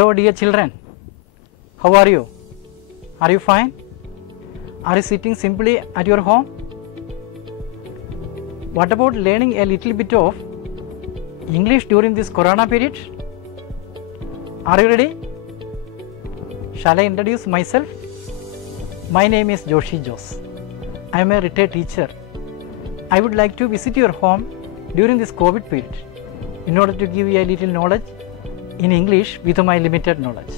Hello dear children, how are you? Are you fine? Are you sitting simply at your home? What about learning a little bit of English during this corona period? Are you ready? Shall I introduce myself? My name is Joshi Jose. I am a retired teacher. I would like to visit your home during this COVID period in order to give you a little knowledge in English with my limited knowledge.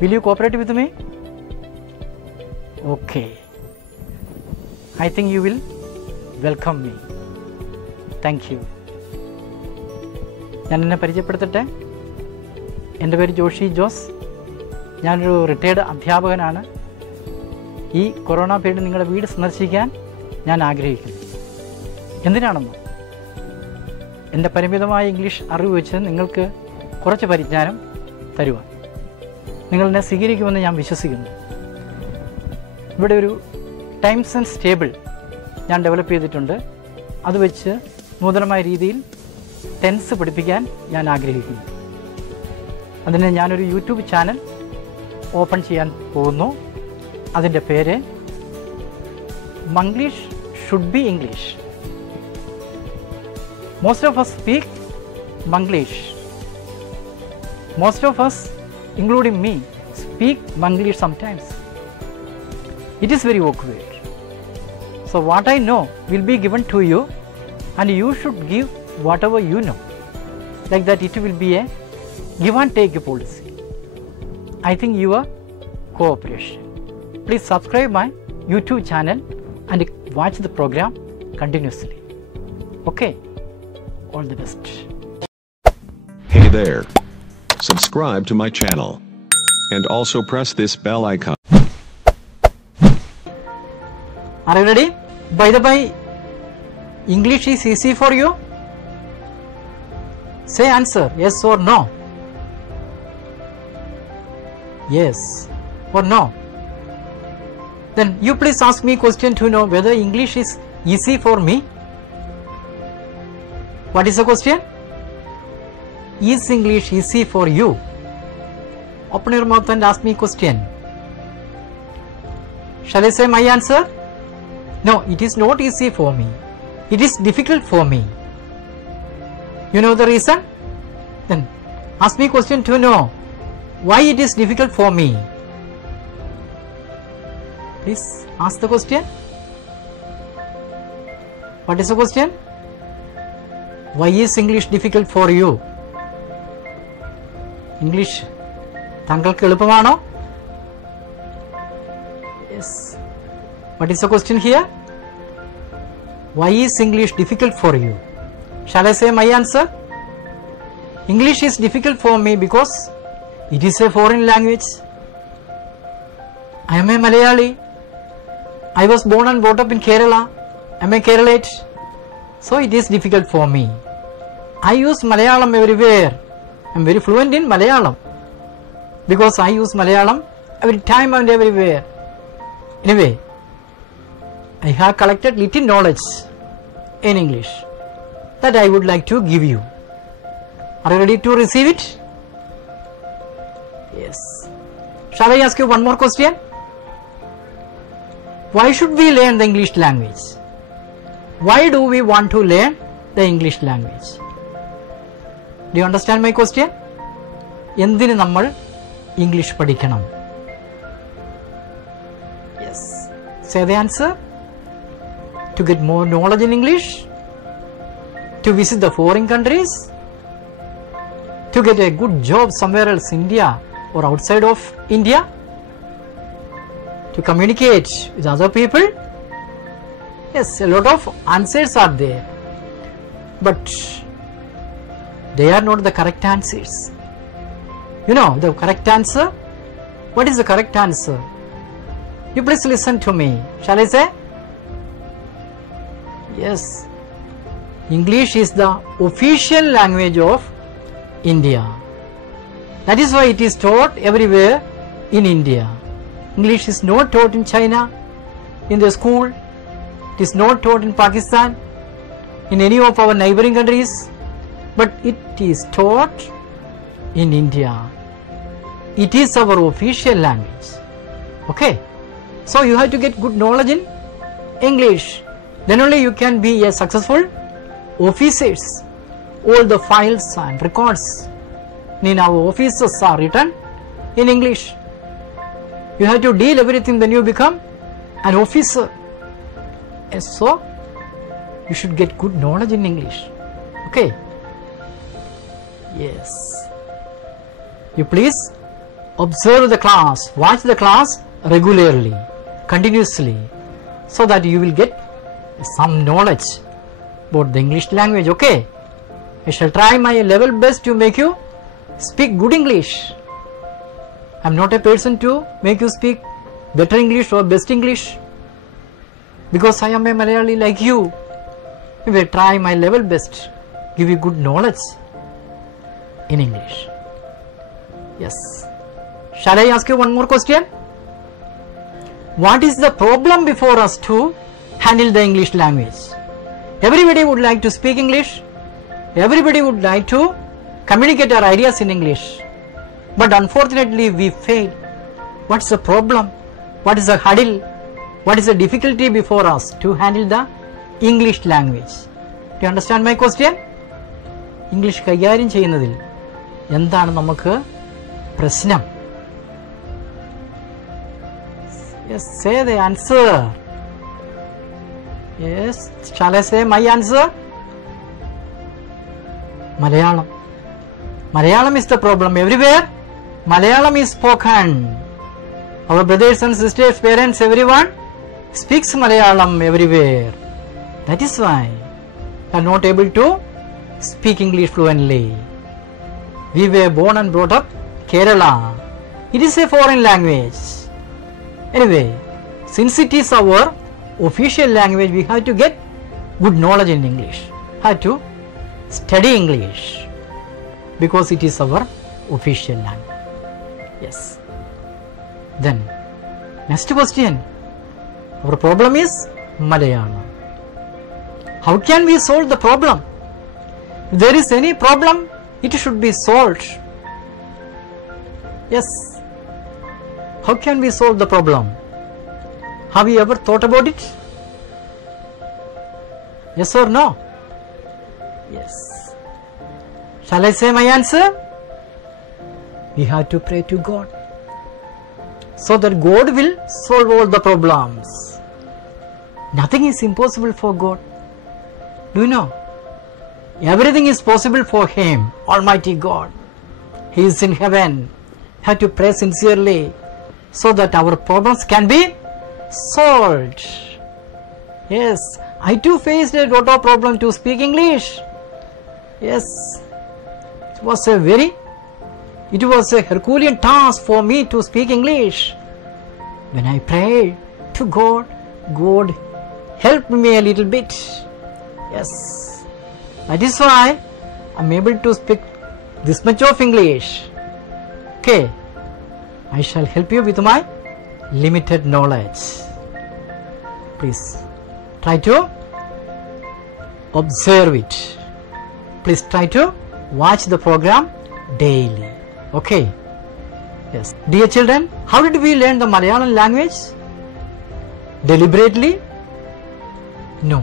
Will you cooperate with me? Okay. I think you will welcome me. Thank you. ഞാൻ എന്നെ പരിചയപ്പെടുത്തട്ടെ. എൻ്റെ പേര് ജോഷി ജോസ്. ഞാനൊരു retired അധ്യാപകനാണ്. ഈ corona period നിങ്ങളുടെ വീട് സന്ദർശിക്കാൻ ഞാൻ ആഗ്രഹിക്കുന്നു. എന്തിനാണെന്നോ, എൻ്റെ പരിമിതമായ ഇംഗ്ലീഷ് അറിവ് വെച്ച് നിങ്ങൾക്ക് കുറച്ച് പരിജ്ഞാനം തരുവാൻ. നിങ്ങളെന്നെ സ്വീകരിക്കുമെന്ന് ഞാൻ വിശ്വസിക്കുന്നു. ഇവിടെ ഒരു ടൈം സെൻസ് ടേബിൾ ഞാൻ ഡെവലപ്പ് ചെയ്തിട്ടുണ്ട്. അത് വെച്ച് നൂതനമായ രീതിയിൽ ടെൻസ് പഠിപ്പിക്കാൻ ഞാൻ ആഗ്രഹിക്കുന്നു. അതിന് ഞാനൊരു യൂട്യൂബ് ചാനൽ ഓപ്പൺ ചെയ്യാൻ പോകുന്നു. അതിൻ്റെ പേര് Manglish should be English. Most of us speak Manglish. Most of us, including me, speak Manglish sometimes. It is very awkward. So what I know will be given to you, and you should give whatever you know. Like that, it will be a give and take policy. I think your cooperation. Please subscribe my YouTube channel and watch the program continuously. Okay. All the best. Hey there. Subscribe to my channel. And also press this bell icon. Are you ready? By the way, English is easy for you? Say answer, yes or no. Yes or no. Then you please ask me question to know whether English is easy for me. What is the question? Is English easy for you? Open your mouth and ask me question. Shall I say my answer? No, it is not easy for me. It is difficult for me. You know the reason? Then ask me question to know why it is difficult for me. Please ask the question. What is the question? Why is English difficult for you? English താങ്കൾക്ക് എളുപ്പമാണോ? Yes. What is the question here? Why is English difficult for you? Shall I say my answer? English is difficult for me because it is a foreign language. I am a Malayali. I was born and brought up in Kerala. I am a Keralite. So it is difficult for me. I use Malayalam everywhere. I am very fluent in Malayalam because I use Malayalam every time and everywhere. Anyway, I have collected little knowledge in English that I would like to give you. Are you ready to receive it? Yes. Shall I ask you one more question? Why should we learn the English language? Why do we want to learn the English language? Do you understand my question? എന്തിന് നമ്മൾ English പഠിക്കണം? Yes. Say the answer. To get more knowledge in English, to visit the foreign countries, to get a good job somewhere else in India or outside of India, to communicate with other people. Yes, a lot of answers are there, but they are not the correct answers. You know the correct answer? What is the correct answer? You please listen to me. Shall I say? Yes. English is the official language of India. That is why it is taught everywhere in India. English is not taught in China, in the school. It is not taught in Pakistan, in any of our neighboring countries, but it is taught in India. it is our official language. Okay, so you have to get good knowledge in English, then only you can be a successful officers. All the files and records in our offices are written in English. You have to deal everything, then you become an officer. And so you should get good knowledge in English. Okay, yes, you please observe the class, watch the class regularly, continuously, so that you will get some knowledge about the English language. Okay, I shall try my level best to make you speak good English. I am not a person to make you speak better English or best English, because I am a Malayali like you. I will try my level best, give you good knowledge in English. Yes. Shall I ask you one more question? What is the problem before us to handle the English language? Everybody would like to speak English. Everybody would like to communicate our ideas in English. But unfortunately we fail. What is the problem? What is the hurdle? What is the difficulty before us to handle the English language? Do you understand my question? English കൈകാര്യം ചെയ്യുന്നതിൽ എന്താണ് നമുക്ക് പ്രശ്നം? Yes, say the answer. Yes, shall I say my answer? Malayalam. Malayalam is the problem everywhere. Malayalam is spoken. Our brothers and sisters, parents, everyone speaks Malayalam everywhere. That is why we are not able to speak English fluently. We were born and brought up Kerala. It is a foreign language. Anyway, since it is our official language, we have to get good knowledge in English. Have to study English because it is our official language. Yes. Then, next question. Our problem is Malayalam. How can we solve the problem? If there is any problem, it should be solved. Yes. How can we solve the problem? Have you ever thought about it? Yes or no? Yes. Shall I say my answer? We have to pray to God, so that God will solve all the problems. Nothing is impossible for God. Do you know? Everything is possible for Him, Almighty God. He is in heaven. Have to pray sincerely, so that our problems can be solved. Yes, I too faced a lot of problem to speak English. Yes, it was a Herculean task for me to speak English. When I prayed to God, God helped me a little bit. Yes, that is why I am able to speak this much of English. Okay, I shall help you with my limited knowledge. Please try to observe it. Please try to watch the program daily. Okay. Yes. Dear children, how did we learn the Malayalam language? Deliberately? No.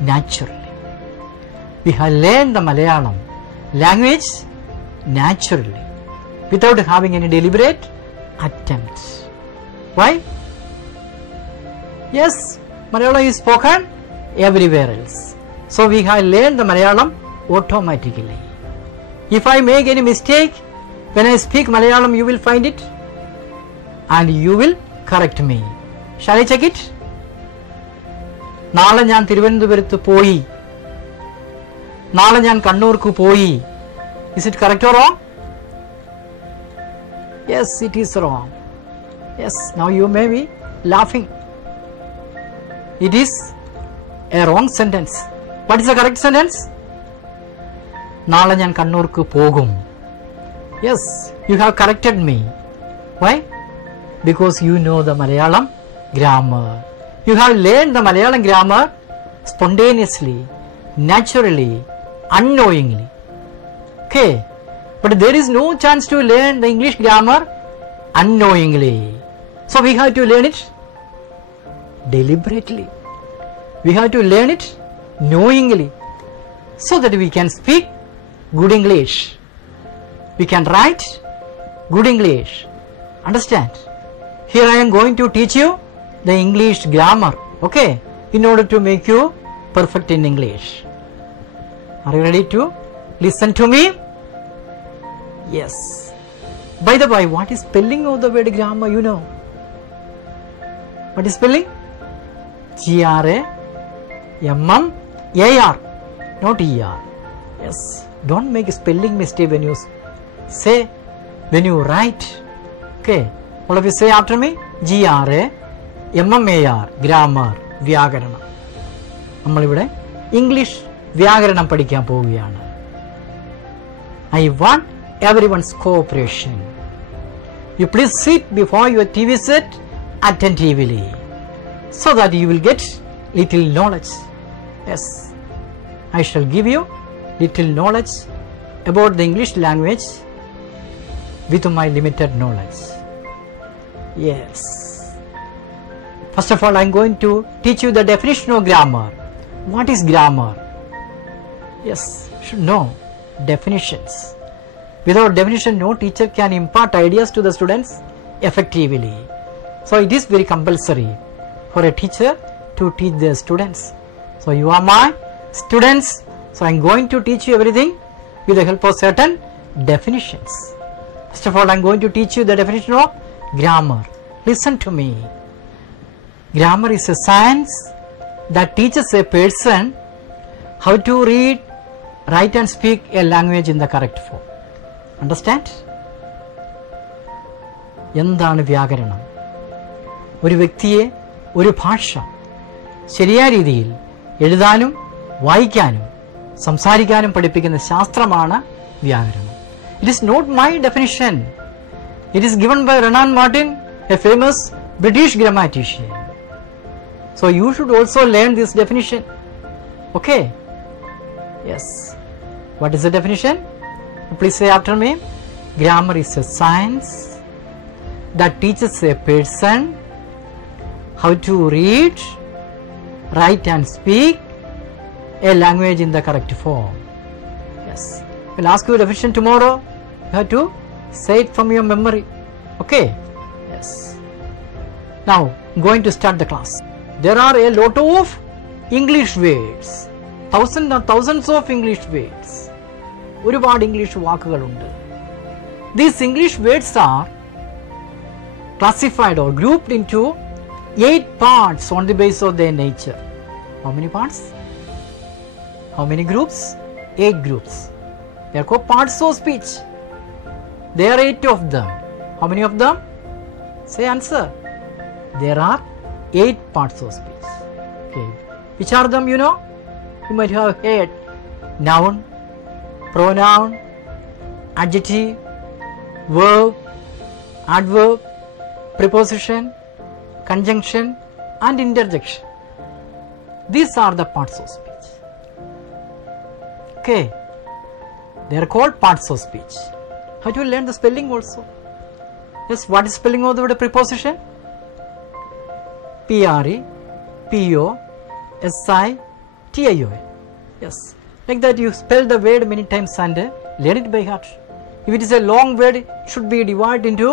Naturally. We have learned the Malayalam language naturally, without having any deliberate attempts. Why? Yes, Malayalam is spoken everywhere else. So we have learned the Malayalam automatically. If I make any mistake, when I speak Malayalam, you will find it and you will correct me. Shall I check it? നാളെ ഞാൻ തിരുവനന്തപുരത്ത് പോയി, നാളെ ഞാൻ കണ്ണൂർക്ക് പോയി. Is it correct or wrong? Yes, it is wrong. Yes, now you may be laughing. It is a wrong sentence. What is the correct sentence? നാളെ ഞാൻ കണ്ണൂർക്ക് പോകും. Yes, you have corrected me. Why? Because you know the Malayalam grammar. You have learned the Malayalam grammar spontaneously, naturally, unknowingly. Okay, But there is no chance to learn the English grammar unknowingly. So we have to learn it deliberately. We have to learn it knowingly, so that we can speak good English. We can write good English. Understand? Here I am going to teach you the English grammar, okay, in order to make you perfect in English. Are you ready to listen to me? Yes. By the way, what is spelling of the word grammar, you know? What is spelling? G-R-A-M-M-A-R, not E-R. Yes. Don't make a spelling mistake when you say, when you write. Okay. All of you say after me. G-R-A-M-M-A-R, grammar, Vyakaranam. നമ്മളിവിടെ English വ്യാകരണം പഠിക്കാൻ പോവുകയാണ്. I want everyone's cooperation. You please sit before your TV set attentively, so that you will get little knowledge. Yes, I shall give you little knowledge about the English language with my limited knowledge. Yes. First of all, I am going to teach you the definition of grammar. What is grammar? Yes, you should know definitions. Without definition, no teacher can impart ideas to the students effectively. So it is very compulsory for a teacher to teach their students. So you are my students. So I am going to teach you everything with the help of certain definitions. First of all, I am going to teach you the definition of grammar. Listen to me. Grammar is a science that teaches a person how to read, write and speak a language in the correct form. Understand? എന്താണ് വ്യാകരണം? ഒരു വ്യക്തിയെ ഒരു ഭാഷ ശരിയായ രീതിയിൽ എഴുതാനും വായിക്കാനും സംസാരിക്കാനും പഠിപ്പിക്കുന്ന ശാസ്ത്രമാണ് വ്യാകരണം. It is not my definition. It is given by Renan Martin, a famous British grammatician. So you should also learn this definition. Okay? Yes. What is the definition? Please say after me. Grammar is a science that teaches a person how to read, write and speak a language in the correct form. Yes. I will ask you a definition tomorrow. You have to say it from your memory. Okay? Yes. Now, I am going to start the class. There are a lot of English words. Thousands of English words. ഒരുപാട് English വാക്കുകളുണ്ട്. These English words are classified or grouped into 8 parts on the basis of their nature. How many parts? How many groups? 8 groups. They are called parts of speech. There are 8 of them. How many of them? Say answer. There are 8 parts of speech. Okay. Which are them, you know? You might have heard noun, pronoun, adjective, verb, adverb, preposition, conjunction and interjection. These are the parts of speech. Okay. They are called parts of speech. How do you learn the spelling also? Yes, what is spelling of the word preposition? P-R-E-P-O-S-I-T-I-O-N. Yes. Like that you spell the word many times and learn it by heart. If it is a long word, it should be divided into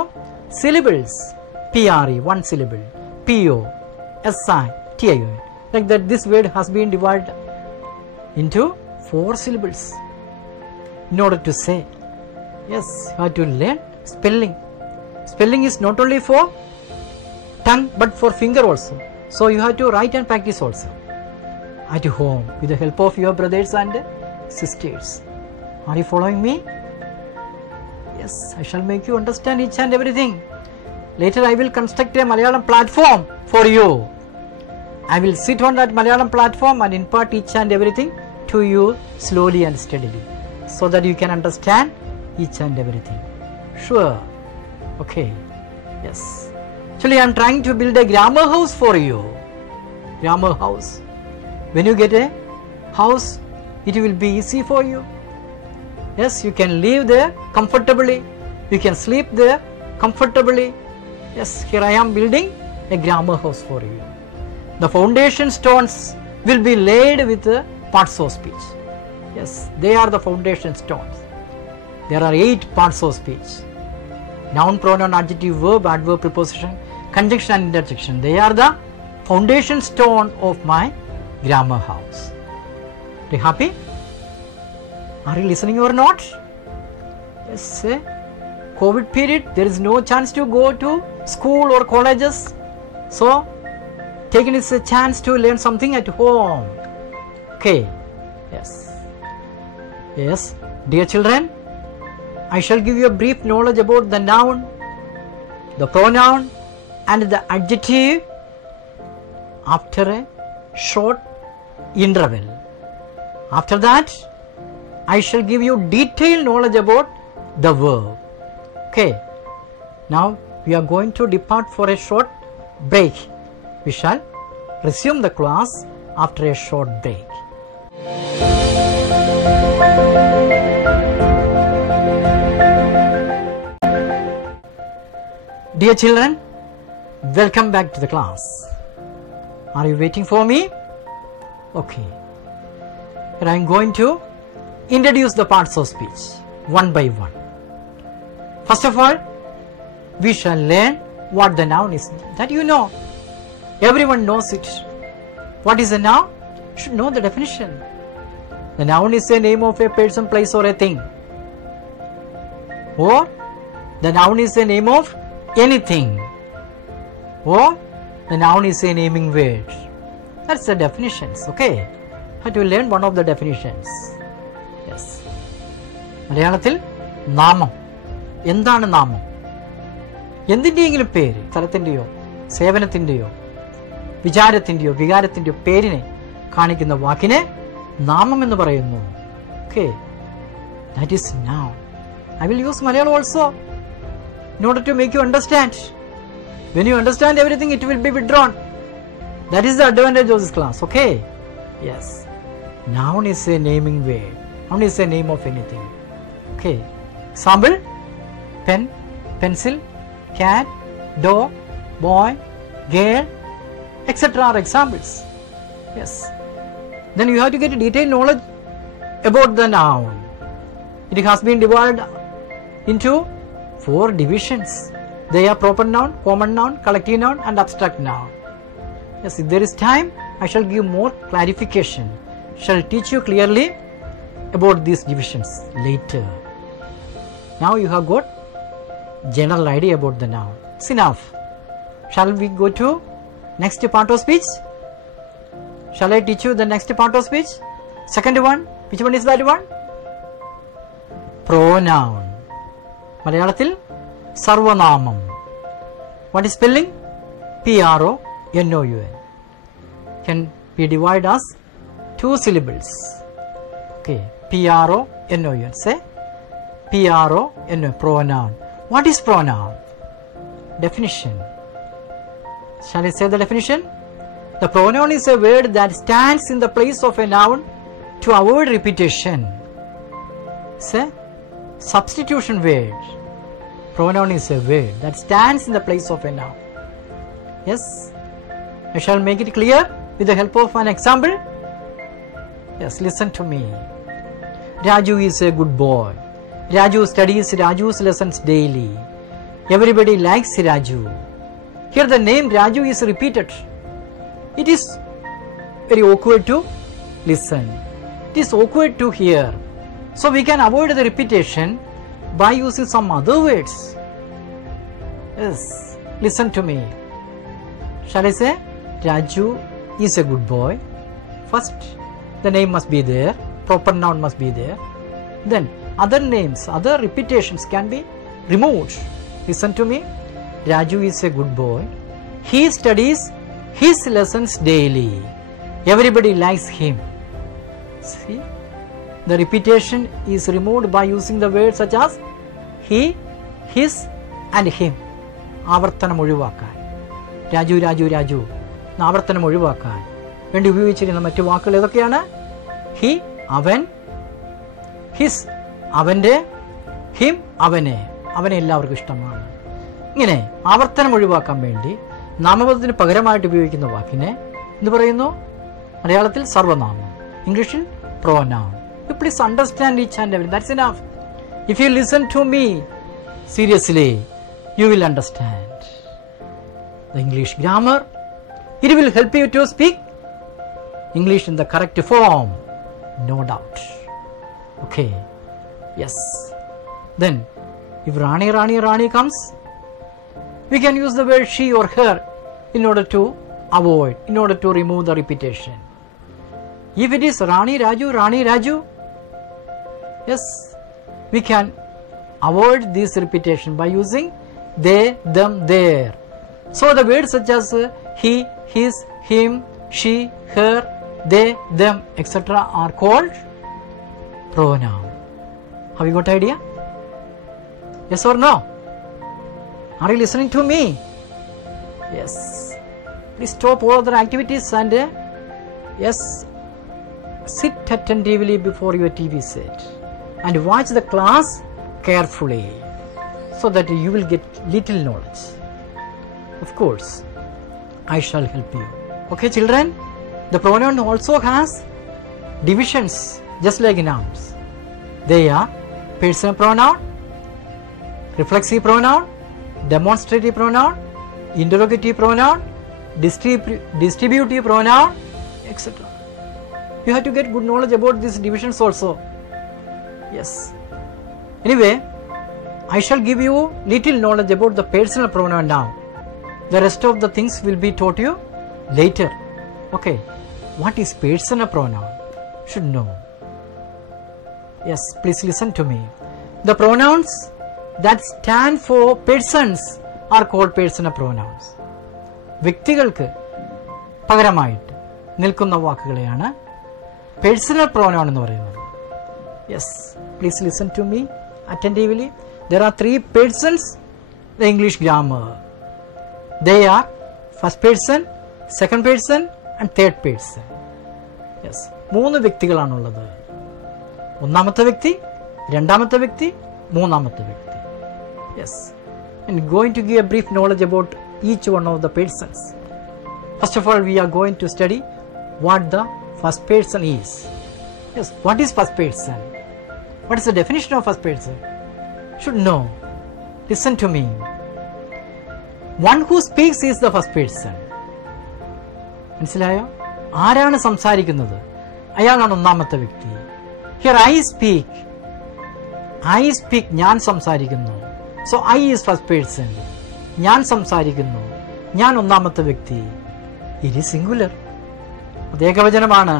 syllables. P-R-E, one syllable. P-O-S-I-T-I-O-N. Like that this word has been divided into 4 syllables. In order to say, yes, you have to learn spelling. Spelling is not only for tongue but for finger also. So you have to write and practice also at home with the help of your brothers and sisters. Are you following me? Yes, I shall make you understand each and everything. Later I will construct a Malayalam platform for you. I will sit on that Malayalam platform and impart each and everything to you slowly and steadily, so that you can understand each and everything. Sure. Okay. Yes. Actually, I am trying to build a grammar house for you. Grammar house. When you get a house, it will be easy for you. Yes, you can live there comfortably. You can sleep there comfortably. Yes, here I am building a grammar house for you. The foundation stones will be laid with the parts of speech. Yes, they are the foundation stones. There are 8 parts of speech. Noun, pronoun, adjective, verb, adverb, preposition, conjunction and interjection. They are the foundation stone of my grammar house. Are you happy? Are you listening or not? Yes, COVID period, there is no chance to go to school or colleges. So, take it as a chance to learn something at home. Okay. Yes. Yes. Dear children, I shall give you a brief knowledge about the noun, the pronoun and the adjective after a short interval. After that, I shall give you detailed knowledge about the verb. Okay. Now we are going to depart for a short break. We shall resume the class after a short break. Dear children, welcome back to the class. Are you waiting for me? Okay. And I am going to introduce the parts of speech one by one. First of all, we shall learn what the noun is. That you know. Everyone knows it. What is a noun? You should know the definition. The noun is a name of a person, place or a thing. Or the noun is a name of anything. Or the noun is a naming word. That's the definitions. Okay. Have to learn one of the definitions. Yes. മലയാളത്തിൽ നാമം. എന്താണ് നാമം? എന്തിൻ്റെയെങ്കിലും പേര്, സ്ഥലത്തിൻ്റെയോ സേവനത്തിൻ്റെയോ വിചാരത്തിൻ്റെയോ വികാരത്തിൻ്റെയോ പേരിനെ കാണിക്കുന്ന വാക്കിനെ നാമം എന്ന് പറയുന്നു. Okay. That is noun. I will use Malayalam also in order to make you understand. When you understand everything, it will be withdrawn. That is the advantage of this class. Okay. Yes. Noun is a naming word. Noun is a name of anything. Okay. Example: pen, pencil, cat, dog, boy, girl, etc. are examples. Yes. Then you have to get a detailed knowledge about the noun. It has been divided into 4 divisions. They are proper noun, common noun, collective noun and abstract noun. Yes, if there is time, I shall give more clarification. Shall teach you clearly about these divisions later. Now you have got general idea about the noun. It's enough. Shall we go to next part of speech? Shall I teach you the next part of speech? Second one. Which one is that one? Pronoun. മലയാളത്തിൽ സർവനാമം. What is spelling? P-R-O-N-O-U-N. Can be divided as 2 syllables. Okay. P-R-O-N-O-U-N. Say P-R-O-N-O. Pronoun. What is pronoun? Definition. Shall I say the definition? The pronoun is a word that stands in the place of a noun to avoid repetition. It's a substitution word. Pronoun is a word that stands in the place of a noun. Yes? I shall make it clear with the help of an example. Yes, listen to me. Raju is a good boy. Raju studies Raju's lessons daily. Everybody likes Raju. Here the name Raju is repeated. It is very awkward to listen. It is awkward to hear. So we can avoid the repetition by using some other words. Yes, listen to me. Shall I say Raju is a good boy? First, the name must be there. Proper noun must be there. Then other names, other repetitions can be removed. Listen to me. Raju is a good boy. He studies his lessons daily. Everybody likes him. See? The repetition is removed by using the words such as he, his and him. ആവർത്തനം ഒഴിവാക്കാൻ. രാജു രാജു രാജു ആവർത്തനം ഒഴിവാക്കാൻ വേണ്ടി ഉപയോഗിച്ചിരുന്ന മറ്റു വാക്കുകൾ ഏതൊക്കെയാണ്? He, അവൻ, ഹിസ്, അവൻ്റെ, ഹിം അവനെ, അവനെ എല്ലാവർക്കും ഇഷ്ടമാണ്. ഇങ്ങനെ ആവർത്തനം ഒഴിവാക്കാൻ വേണ്ടി നാമപദത്തിന് പകരമായിട്ട് ഉപയോഗിക്കുന്ന വാക്കിനെ എന്ത് പറയുന്നു? മലയാളത്തിൽ സർവനാമം, ഇംഗ്ലീഷിൽ pronoun. You please understand each and every. That's enough. If you listen to me seriously, you will understand the English grammar. It will help you to speak English in the correct form, no doubt. Okay, yes. Then if Rani comes, we can use the word she or her in order to avoid, in order to remove the repetition. If it is Rani Raju, yes, we can avoid this repetition by using they, them, their. So the words such as he, his, him, she, her, they, them, etc. are called pronoun. Have you got idea? Yes or no? Are you listening to me? Yes. Please stop all other activities and yes, sit attentively before your TV set and watch the class carefully so that you will get little knowledge. Of course, I shall help you. Okay, children? The pronoun also has divisions just like nouns. They are personal pronoun, reflexive pronoun, demonstrative pronoun, interrogative pronoun, distributive pronoun, etc. You have to get good knowledge about these divisions also. Yes. Anyway, I shall give you little knowledge about the personal pronoun now. The rest of the things will be taught you later. Okay. What is personal pronoun? Should know. Yes, please listen to me. The pronouns that stand for persons are called personal pronouns. വ്യക്തികൾക്ക് പകരമായിട്ട് നിൽക്കുന്ന വാക്കുകളെയാണ് personal pronoun എന്ന് പറയുന്നത്. Yes, please listen to me attentively. There are three persons in the English grammar. They are first person, second person and third person. Yes, മൂന്ന് വ്യക്തികളാണുള്ളത്. ഒന്നാമത്തെ വ്യക്തി, രണ്ടാമത്തെ വ്യക്തി, മൂന്നാമത്തെ വ്യക്തി. Yes, and going to give a brief knowledge about each one of the persons. First of all, we are going to study what the first person is. Yes, what is first person? What is the definition of first person? Should know. Listen to me. One who speaks is the first person. മനസ്സിലായോ? ആരാണ് സംസാരിക്കുന്നത്? അയാളാണ് ഒന്നാമത്തെ വ്യക്തി. Here I speak. ഞാൻ സംസാരിക്കുന്നു. So I is first person. ഞാൻ സംസാരിക്കുന്നു. ഞാൻ ഒന്നാമത്തെ വ്യക്തി. It is singular. അത് ഏകവചനമാണ്.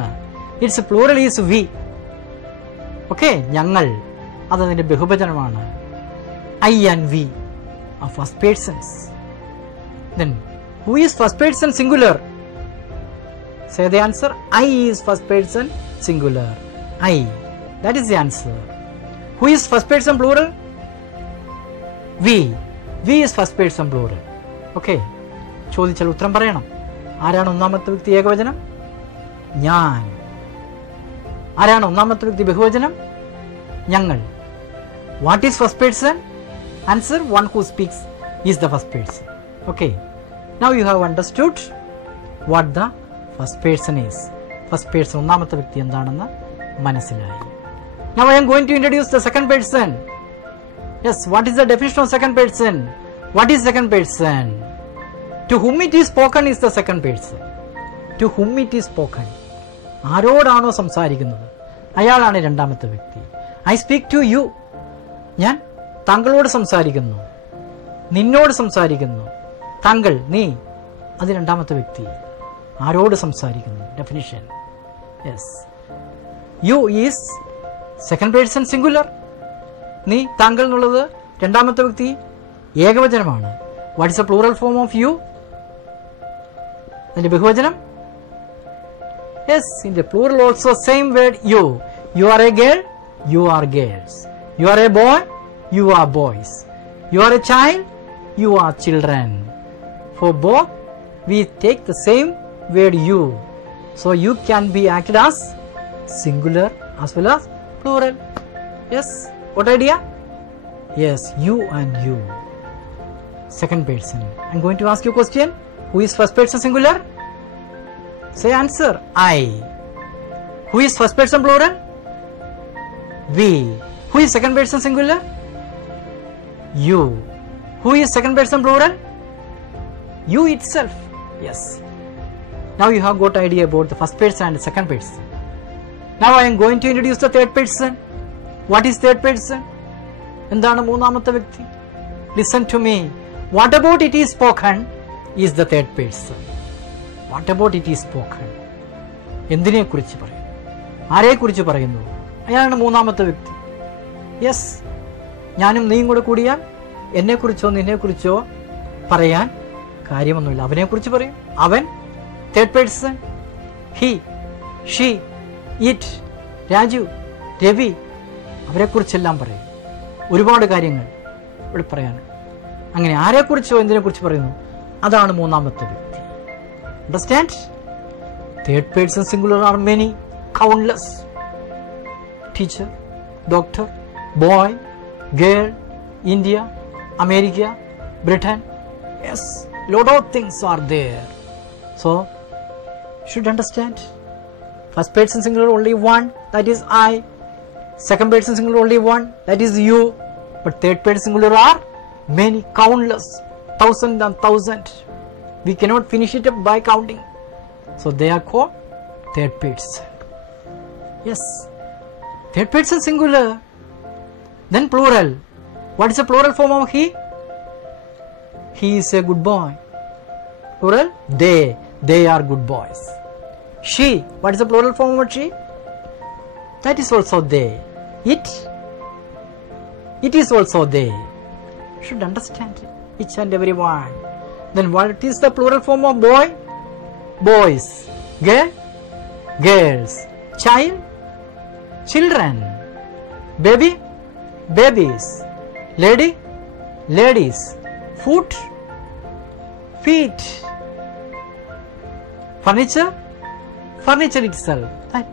Its plural is we. Okay, ഞങ്ങൾ. അതതിന്റെ ബഹുവചനമാണ്. I and we are first persons. Then who is first person singular? Say the answer. I is first person singular. I. That is the answer. Who is first person plural? We. We is first person plural. Okay. ചോദിച്ചാൽ ഉത്തരം പറയണം. ആരാണ് ഒന്നാമത്തെ വ്യക്തി ഏകവചനം? ഞാൻ. ആരാണ് ഒന്നാമത്തെ വ്യക്തി ബഹുവചനം? ഞങ്ങൾ. What is first person? Answer. One who speaks is the first person. Okay. Now you have understood what the first person is. First person ഒന്നാമത്തെ വ്യക്തി എന്താണെന്ന് മനസ്സിലായി. Now I am going to introduce the second person. Yes, what is the definition of second person? What is second person? To whom it is spoken is the second person. To whom it is spoken. ആരോടാണോ സംസാരിക്കുന്നത് അയാളാണ് രണ്ടാമത്തെ വ്യക്തി. I speak to you. ഞാൻ താങ്കളോട് സംസാരിക്കുന്നു. നിന്നോട് സംസാരിക്കുന്നു. താങ്കൾ, നീ, അത് രണ്ടാമത്തെ വ്യക്തി. ആരോട് സംസാരിക്കുന്നു? Definition. Yes. You is second person singular. നീ, താങ്കൾ എന്നുള്ളത് രണ്ടാമത്തെ വ്യക്തി ഏകവചനമാണ്. What is the plural form of you? അതിന്റെ ബഹുവചനം? Yes, in the plural also same word you. You are a girl, you are girls. You are a boy, you are boys. You are a child, you are children. For both, we take the same word you. So you can be acted as singular as well as plural. Yes, What idea? Yes, you and you. Second person. I'm going to ask you a question. Who is first person singular? Say answer. I. Who is first person plural? We. Who is second person singular? You. Who is second person plural? You itself. Yes. Now you have got idea about the first person and the second person. Now I am going to introduce the third person. What is third person? എന്താണ് മൂന്നാമത്തെ വ്യക്തി? Listen to me. What about it is spoken is the third person. What about it is spoken? എന്തിനെ കുറിച്ച് പറയുന്നു? ആരെ കുറിച്ച് പറയുന്നു? അയാളാണ് മൂന്നാമത്തെ വ്യക്തി. യെസ്, ഞാനും നീയും കൂടെ കൂടിയാൽ എന്നെക്കുറിച്ചോ നിന്നെക്കുറിച്ചോ പറയാൻ കാര്യമൊന്നുമില്ല. അവനെക്കുറിച്ച് പറയും. അവൻ third person. He, she, it, Raju, Ravi, അവരെക്കുറിച്ചെല്ലാം പറയും. ഒരുപാട് കാര്യങ്ങൾ ഇവിടെ പറയാനുണ്ട്. അങ്ങനെ ആരെക്കുറിച്ചോ എന്തിനെക്കുറിച്ച് പറയുന്നു, അതാണ് മൂന്നാമത്തെ വ്യക്തി. Understand? Third person singular are many, countless. Teacher, doctor, boy, girl, India, America, Britain. Yes, lot of things are there. So should understand. First person singular only one, that is I. Second person singular only one, that is you. But third person singular are many, countless, thousand and thousand. We cannot finish it up by counting. So they are called third person. Yes, third person singular. Then plural. What is the plural form of he? He is a good boy. Plural, they are good boys. She, what is the plural form of she? That is also they. It is also they. Should understand each and every one. Then what is the plural form of boy? Boys. Girl, girls. Child, children. Baby, babies. Lady, ladies. Foot, feet. Furniture, furniture itself.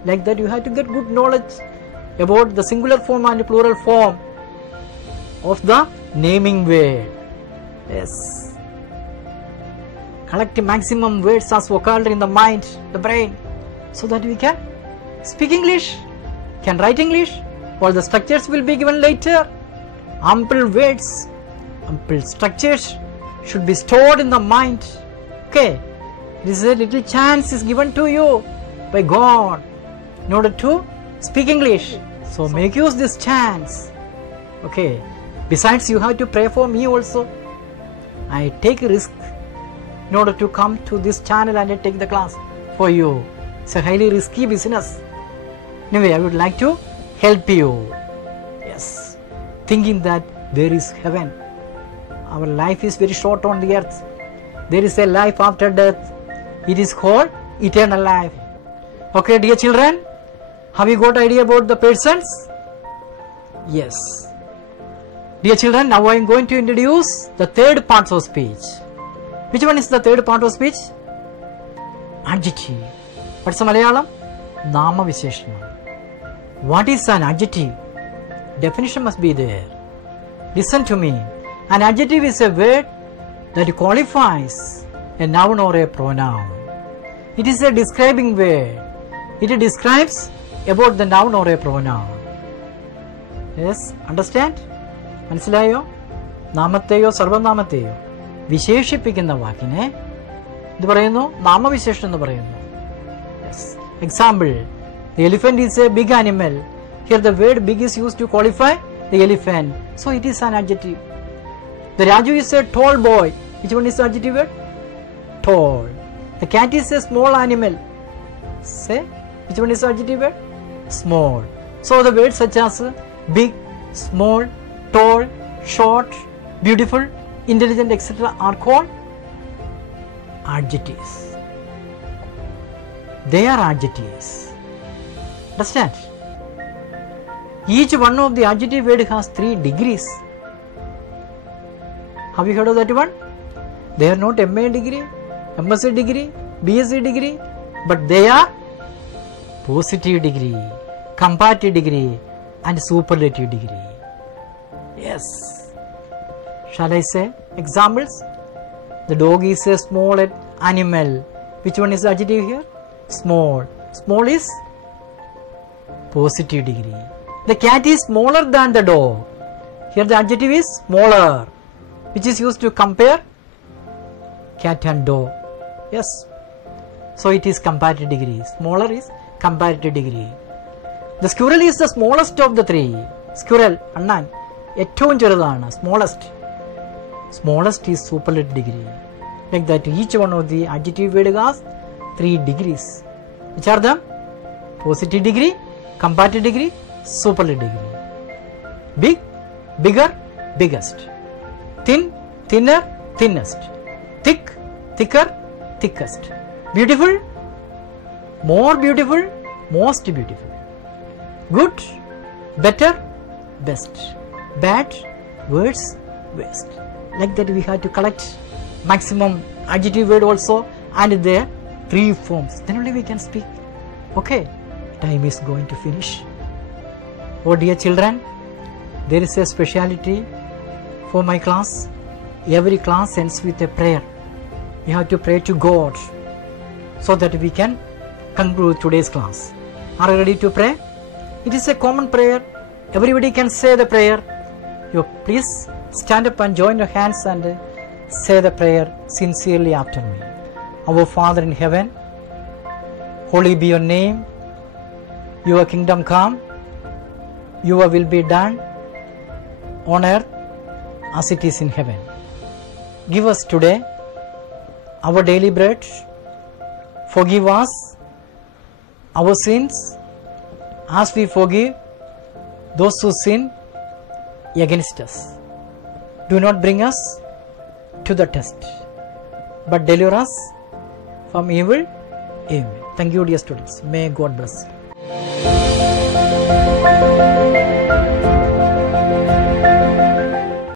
Like that you have to get good knowledge about the singular form and plural form of the naming word. Yes. Collect maximum words as vocabulary in the mind, the brain, so that we can speak English, can write English. All the structures will be given later. Ample words, ample structures should be stored in the mind. Okay, this is a little chance is given to you by God in order to speak English. So make use this chance. Okay, besides you have to pray for me also. I take a risk in order to come to this channel and I take the class for you. It's a highly risky business. Anyway, I would like to help you. Yes, thinking that there is heaven. Our life is very short on the earth. There is a life after death. It is called eternal life. Okay, dear children, have you got idea about the persons? Yes. Dear children, now I am going to introduce the third part of speech. Which one is the third part of speech? Adjective. What's the Malayalam? Nama Visheshana. What is an adjective? Definition must be there. Listen to me. An adjective is a word that qualifies a noun or a pronoun. It is a describing word. It describes about the noun or a pronoun. Yes, understand? മനസ്സിലായോ? നാമത്തെയോ സർവനാമത്തെയോ വിശേഷിപ്പിക്കുന്ന വാക്കിനെ എന്ത് പറയുന്നു? നാമവിശേഷണം എന്ന് പറയുന്നു. Yes. Example, the elephant is a big animal. Here the word big is used to qualify the elephant. So it is an adjective. The Raju is a tall boy. Which one is the adjective word? Tall. The cat is a small animal. Say, which one is the adjective word? Small. So the words such as big, small, tall, short, beautiful, intelligent, etc. are called adjectives. They are adjectives. Understand? Each one of the adjective word has 3 degrees. Have you heard of that one? They are not MA degree, MSc degree, BSc degree, but they are positive degree, comparative degree and superlative degree. Yes. Shall I say examples? The dog is a small animal. Which one is the adjective here? Small. Small is positive degree. The cat is smaller than the dog. Here the adjective is smaller, which is used to compare cat and dog. Yes. So it is comparative degree. Smaller is comparative degree. The squirrel is the smallest of the three. Squirrel, Annan, ഏറ്റവും ചെറുതാണ്, smallest. Smallest is superlative degree. Like that, each one of the adjective word has 3 degrees. Which are them? Positive degree, comparative degree, superlative degree. Big, bigger, biggest. Thin, thinner, thinnest. Thick, thicker, thickest. Beautiful, more beautiful, most beautiful. Good, better, best. Bad, worse, worst. Like that, we have to collect maximum adjective word also and their 3 forms. Then only we can speak. Okay, time is going to finish. Oh dear children, there is a speciality for my class. Every class ends with a prayer. We have to pray to God so that we can conclude today's class. Are you ready to pray? It is a common prayer. Everybody can say the prayer. You please stand up and join your hands and say the prayer sincerely after me. Our Father in heaven, holy be your name. Your kingdom come. Your will be done on earth as it is in heaven. Give us today our daily bread. Forgive us our sins as we forgive those who sin against us. Do not bring us to the test, but deliver us from evil. Amen. Thank you, dear students. May God bless you.